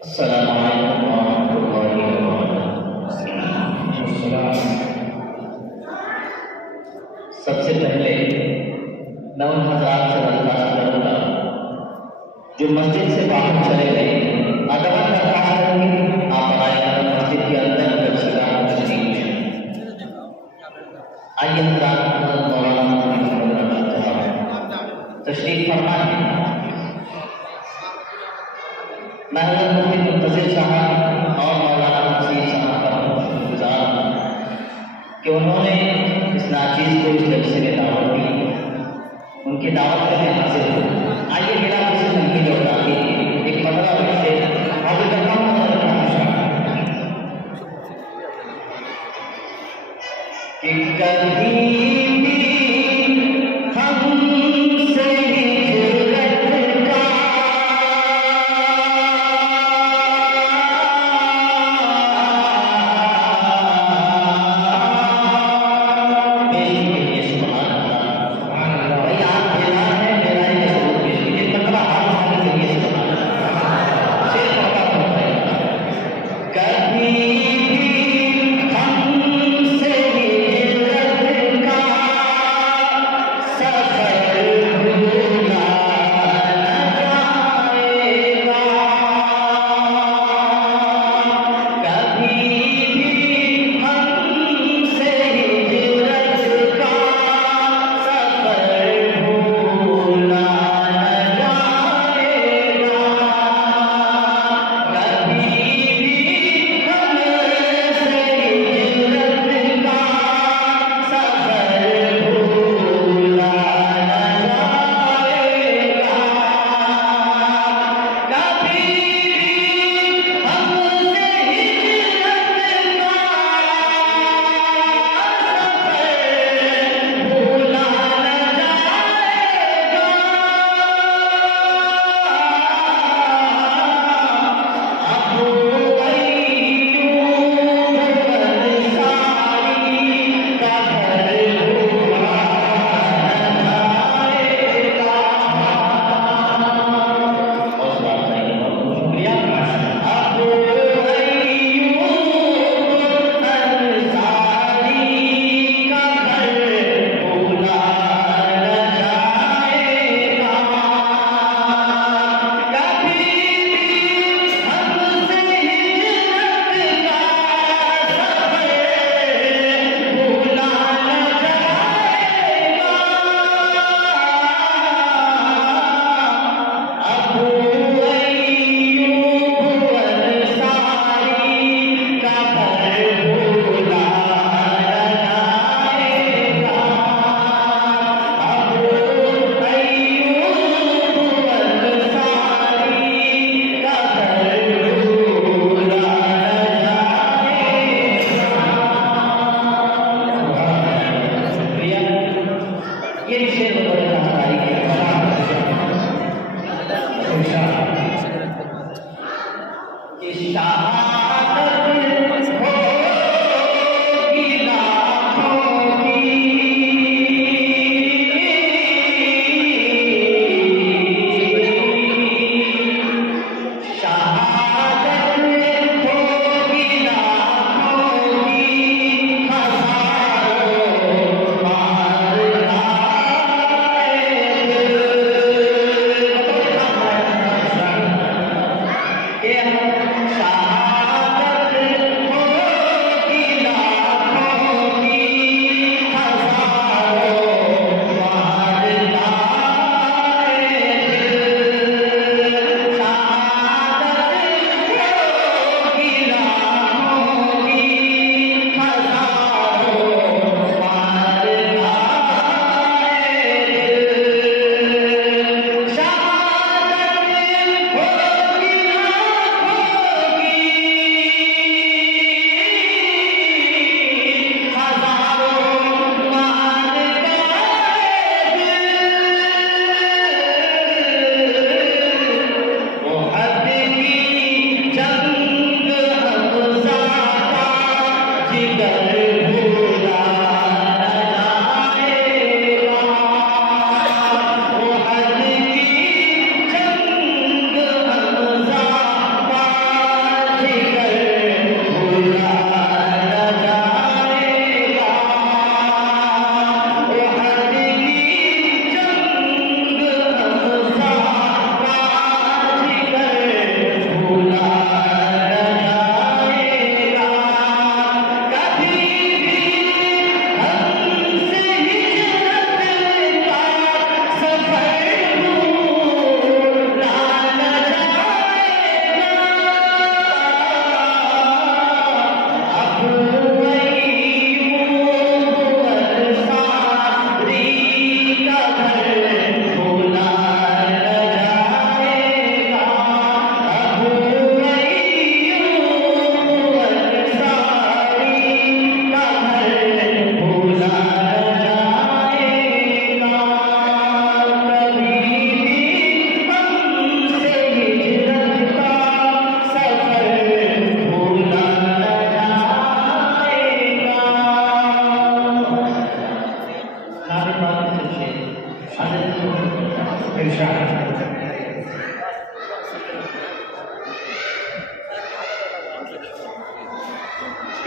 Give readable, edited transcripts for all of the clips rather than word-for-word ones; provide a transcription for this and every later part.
अस्सलामुअलैकुम वरहमतुल्लाहि वबरकातुहू। सबसे पहले मैं उन हज़रात से दरख्वास्त करूँगा जो मस्जिद से बाहर चले गए, अगर मैं दरख्वास्त करूँगी आप आए मस्जिद के अंदर आइए तशरीफ फरमाएं। मैं मुफ्ती मुंतज़िर साहब और मौलाना नसीर साहब का शुक्रगुज़ार हूँ कि उन्होंने इस नाचीज़ को इस जलसे में दावत दी। उनकी दावत पर मैं हाजिर हूँ। आइए मेरा किसी नहीं लौटा के एक पंद्रह मिनट से आगे करता हूँ कि कभी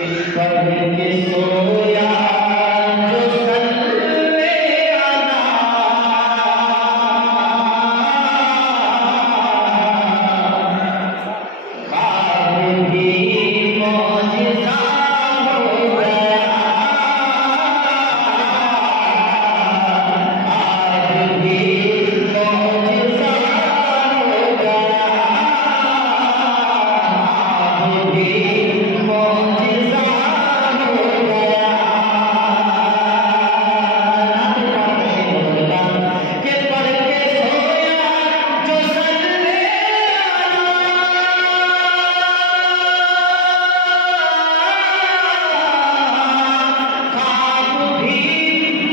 पढ़ के सोया जो सल्ले आना, ख्वाब भी मौजिज़ा हो गया, ख्वाब भी मौजिज़ा हो गया, ख्वाब भी मौजिज़ा हो गया। के पढ़ के सोया जो सल्ले ख्वाब भी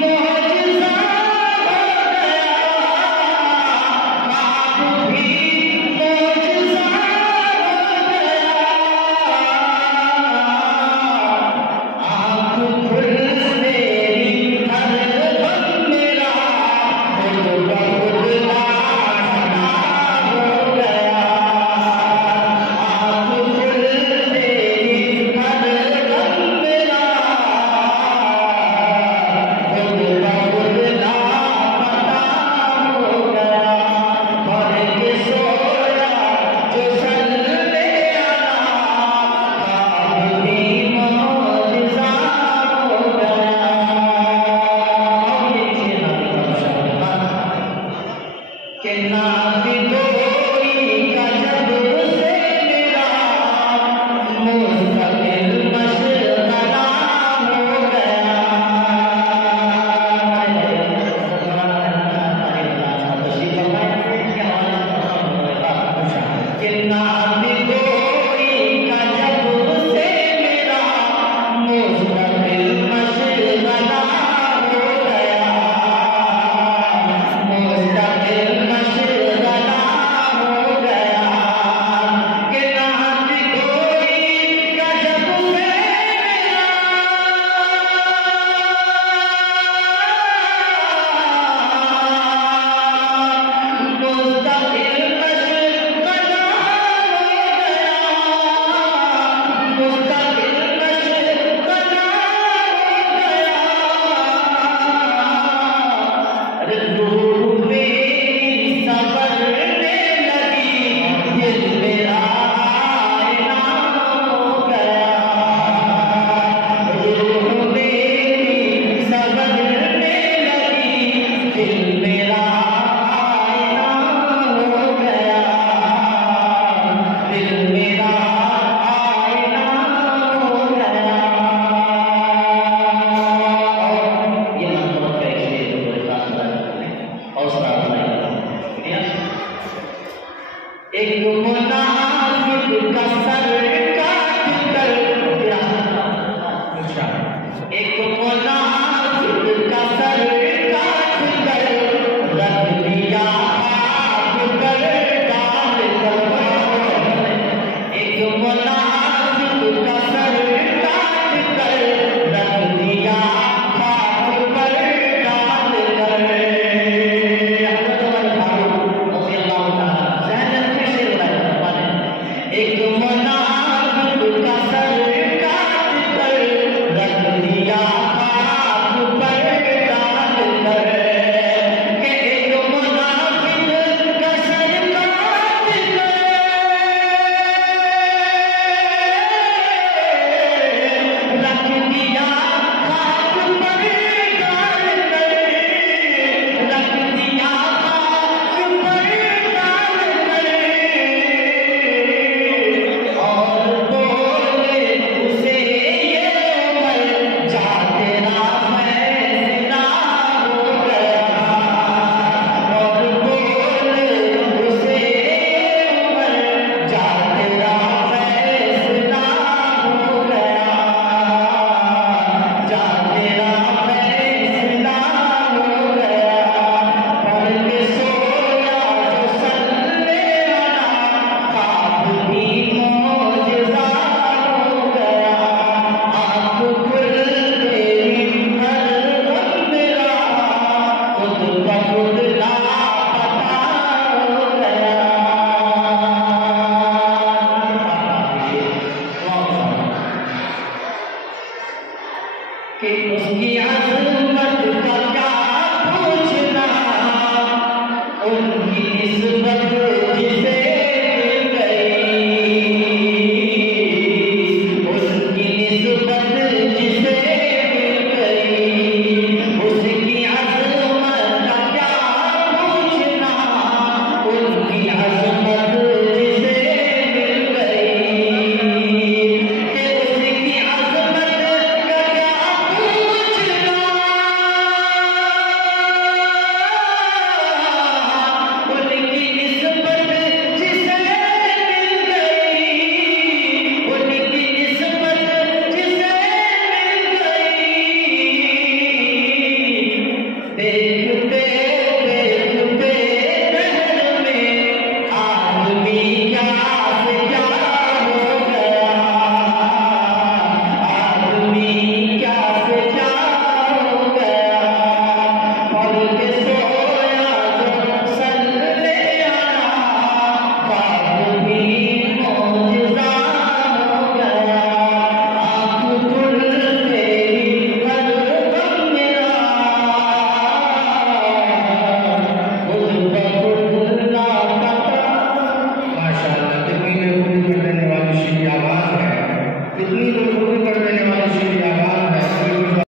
मौजिज़ा हो गया, ख्वाब भी मौजिज़ा हो गया। आँख खुलते ही हर गम मेरा खुद ब खुद आशना हो गया। आँख खुलते ही हर गम मेरा खुद ब खुद लापता हो गया। पढ़ के सोया जो सल्ले आना, ख्वाब भी मौजिज़ा हो गया। कि ना भी कोई का जब से मेरा मुस्तकिल मशगला हो गया। कि ना भी कोई का जब से मेरा मुस्तकिल मशगला हो गया, मुस्तकिल मशगला हो गया। कि ना भी कोई का जब से मेरा मुस्तकिल मशगला हो गया, मुस्तकिल मशगला हो गया। रूह मेरी संवरने लगी, दिल मेरा आईना हो गया। रूह मेरी संवरने लगी, दिल मेरा आईना हो गया, दिल मेरा आईना हो गया। और ये मतलब है कि बड़े खास हौसला एक मुनाफिक का सर काट कर, एक मुनाफिक का सर काट कर रख दिया हाथ पर डाल कर। एक मुनाफिक का सर काट कर रख दिया हाथ पर डाल कर। हज़रत उमर फारूक रज़ी अल्लाह ताला ज़हन में शेर बनाया, एक